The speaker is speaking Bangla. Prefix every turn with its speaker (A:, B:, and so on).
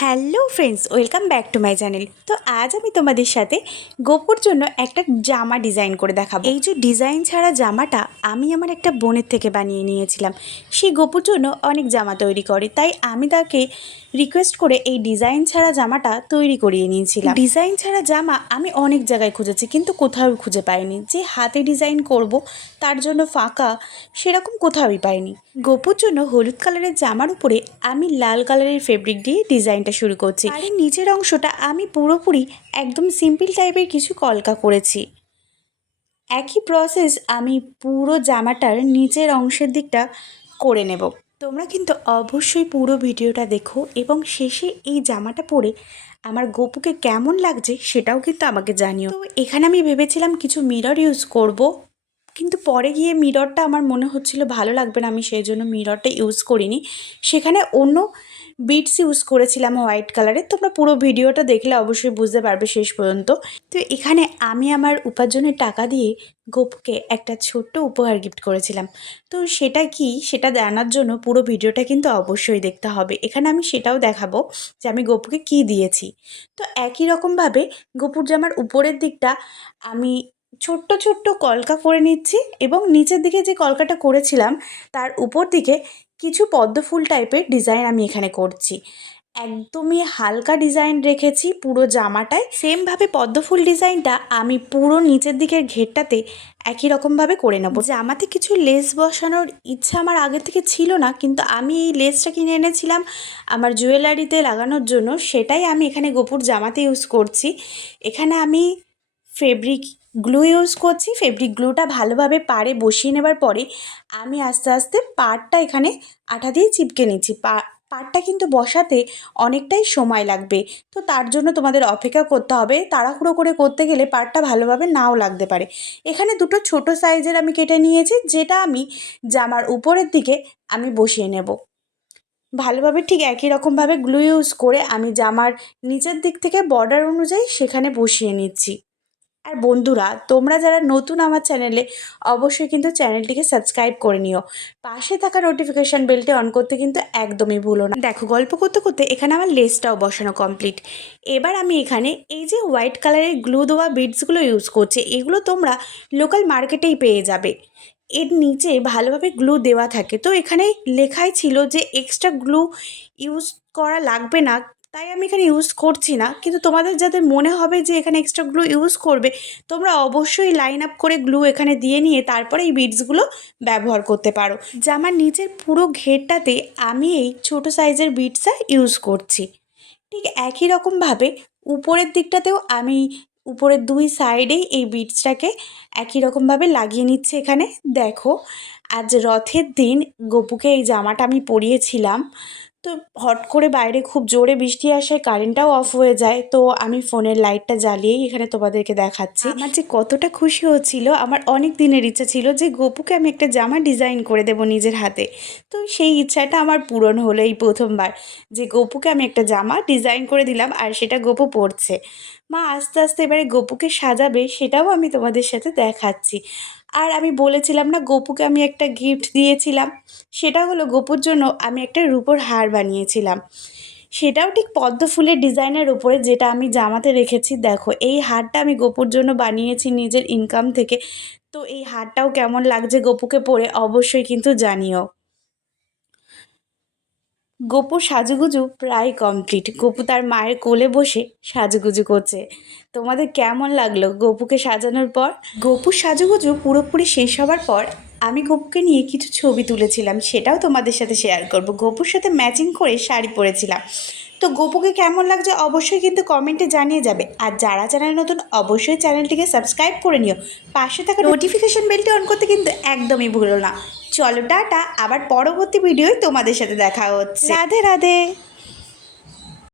A: Hello friends, welcome back to my channel. তো আজ আমি তোমাদের সাথে গোপুর জন্য একটা জামা ডিজাইন করে দেখাবো। এই যে ডিজাইন ছাড়া জামাটা আমি আমার একটা বোনের থেকে বানিয়ে নিয়েছিলাম। সেই গোপুর জন্য অনেক জামা তৈরি করে, তাই আমি তাকে রিকোয়েস্ট করে এই ডিজাইন ছাড়া জামাটা তৈরি করিয়ে নিয়েছিলাম। ডিজাইন ছাড়া জামা আমি অনেক জায়গায় খুঁজেছি, কিন্তু কোথাও খুঁজে পাইনি। যে হাতে ডিজাইন করব, তার জন্য ফাঁকা, সেরকম কোথাওই পাইনি। গোপুর জন্য হলুদ কালারের জামার উপরে আমি লাল কালারের ফেব্রিক দিয়ে ডিজাইনটা শুরু করছি। আর নিচের অংশটা আমি পুরোপুরি একদম সিম্পল টাইপের কিছু কলকা করেছি। একই প্রসেস আমি পুরো জামাটার নিচের অংশের দিকটা করে নেব। তোমরা কিন্তু অবশ্যই পুরো ভিডিওটা দেখো এবং শেষে এই জামাটা পরে আমার গোপুকে কেমন লাগছে সেটাও কিন্তু আমাকে জানিও। তো এখানে আমি ভেবেছিলাম কিছু মিরর ইউজ করব, কিন্তু পরে গিয়ে মিররটা আমার মনে হচ্ছিল ভালো লাগবে না, আমি সেই জন্য মিররটা ইউজ করিনি। সেখানে অন্য বিটস ইউজ করেছিলাম হোয়াইট কালারের তোমরা পুরো ভিডিওটা দেখলে অবশ্যই বুঝতে পারবে শেষ পর্যন্ত। তো এখানে আমি আমার উপার্জনের টাকা দিয়ে গোপকে একটা ছোট্ট উপহার গিফট করেছিলাম। তো সেটা কি? সেটা জানার জন্য পুরো ভিডিওটা কিন্তু অবশ্যই দেখতে হবে। এখানে আমি সেটাও দেখাবো যে আমি গোপুকে কি দিয়েছি। তো একই রকমভাবে গোপুর জামার উপরের দিকটা, আমি ছোট্ট ছোট্ট কলকা করে নিচ্ছি এবং নিচের দিকে যে কলকাটা করেছিলাম, তার উপর দিকে কিছু পদ্ম ফুল টাইপের ডিজাইন আমি এখানে করছি। একদমই হালকা ডিজাইন রেখেছি, পুরো জামাটায়। সেমভাবে পদ্ম ফুল ডিজাইনটা আমি পুরো নিচের দিকের ঘেরটাতে একই রকমভাবে করে নেব। জামাতে কিছু লেস বসানোর ইচ্ছা আমার আগে থেকে ছিল না, কিন্তু আমি এই লেসটা কিনে এনেছিলাম আমার জুয়েলারিতে লাগানোর জন্য, সেটাই আমি এখানে গোপুর জামাতে ইউজ করছি। এখানে আমি ফেব্রিক গ্লু ইউজ করছি, ফেব্রিক গ্লুটা ভালোভাবে পাড়ে বসিয়ে নেবার পরে আমি আস্তে আস্তে পাড়টা এখানে আঠা দিয়ে চিপকে নিচ্ছি। পা, পাড়টা কিন্তু বসাতে অনেকটাই সময় লাগবে। তো তার জন্য তোমাদের অপেক্ষা করতে হবে, তাড়াহুড়ো করে করতে গেলে পাটটা ভালোভাবে নাও লাগতে পারে। এখানে দুটো ছোট সাইজের আমি কেটে নিয়েছি, যেটা আমি জামার উপরের দিকে আমি বসিয়ে নেব। ভালোভাবে ঠিক একই রকমভাবে গ্লু ইউজ করে আমি জামার নিচের দিক থেকে বর্ডার অনুযায়ী সেখানে বসিয়ে নিচ্ছি। আর বন্ধুরা, তোমরা যারা নতুন আমার চ্যানেলে অবশ্যই কিন্তু চ্যানেলটিকে সাবস্ক্রাইব করে নিও। পাশে থাকা নোটিফিকেশান বেলটি অন করতে কিন্তু একদমই ভুলো না। দেখো, গল্প করতে করতে এখানে আমার লেসটাও বসানো কমপ্লিট এবার আমি এখানে এই যে হোয়াইট কালারের গ্লু দেওয়া বিডসগুলো ইউজ করছি, এগুলো তোমরা লোকাল মার্কেটেই পেয়ে যাবে। এর নিচে ভালোভাবে গ্লু দেওয়া থাকে। তো এখানে লেখাই ছিল যে এক্সট্রা গ্লু ইউজ করা লাগবে না তাই আমি এখানে ইউজ করছি না। কিন্তু তোমাদের যাদের মনে হবে যে এখানে এক্সট্রা গ্লু ইউজ করবে, তোমরা অবশ্যই লাইন আপ করে গ্লু এখানে দিয়ে নিয়ে তারপরে এই বিডসগুলো ব্যবহার করতে পারো। জামার নিচের পুরো ঘেরটাতে আমি এই ছোট সাইজের বিডসটা ইউজ করছি। ঠিক একই রকমভাবে উপরের দিকটাতেও আমি উপরের দুই সাইডেই এই বিটসটাকে একই রকমভাবে লাগিয়ে নিচ্ছে এখানে। দেখো, আজ রথের দিন, গপুকে এই জামাটা আমি পরিয়েছিলাম। তো হট করে বাইরে খুব জোরে বৃষ্টি আসায় কারেন্টটাও অফ হয়ে যায়। তো আমি ফোনের লাইটটা জ্বালিয়েই এখানে তোমাদেরকে দেখাচ্ছি। আমার যে কতটা খুশি হচ্ছিল, আমার অনেক দিনের ইচ্ছা ছিল যে গপুকে আমি একটা জামা ডিজাইন করে দেবো নিজের হাতে। তো সেই ইচ্ছাটা আমার পূরণ হলো এই প্রথমবার যে গপুকে আমি একটা জামা ডিজাইন করে দিলাম আর সেটা গপু পরছে। মা আস্তে আস্তে এবারে গপুকে সাজাবে সেটাও আমি তোমাদের সাথে দেখাচ্ছি। আর আমি বলেছিলাম না, গপুকে আমি একটা গিফট দিয়েছিলাম। সেটা হলো গপুর জন্য আমি একটা রূপোর হার বানিয়েছিলাম। সেটাও ঠিক পদ্ম ফুলের ডিজাইনের উপরে যেটা আমি জামাতে রেখেছি। দেখো, এই হারটা আমি গপুর জন্য বানিয়েছি নিজের ইনকাম থেকে। তো এই হারটাও কেমন লাগছে গপুকে পরে অবশ্যই কিন্তু জানিও। গপু সাজুগুজু প্রায় কমপ্লিট গপু তার মায়ের কোলে বসে সাজুগুজু করছে। তোমাদের কেমন লাগল গপুকে সাজানোর পর? গপুর সাজুগুজু পুরোপুরি শেষ হওয়ার পর আমি গপুকে নিয়ে কিছু ছবি তুলেছিলাম সেটাও তোমাদের সাথে শেয়ার করব। গপুর সাথে ম্যাচিং করে শাড়ি পরেছিলাম। তো গপুকে কেমন লাগছে অবশ্যই কিন্তু কমেন্টে জানিয়ে যাবে। আর যারা চ্যানেল নতুন অবশ্যই চ্যানেলটিকে সাবস্ক্রাইব করে নিও। পাশে থাকা নোটিফিকেশন বেলটি অন করতে কিন্তু একদমই ভুলো না। চলো টাটা আবার পরবর্তী ভিডিওয় তোমাদের সাথে দেখা হচ্ছে। রাধে রাধে।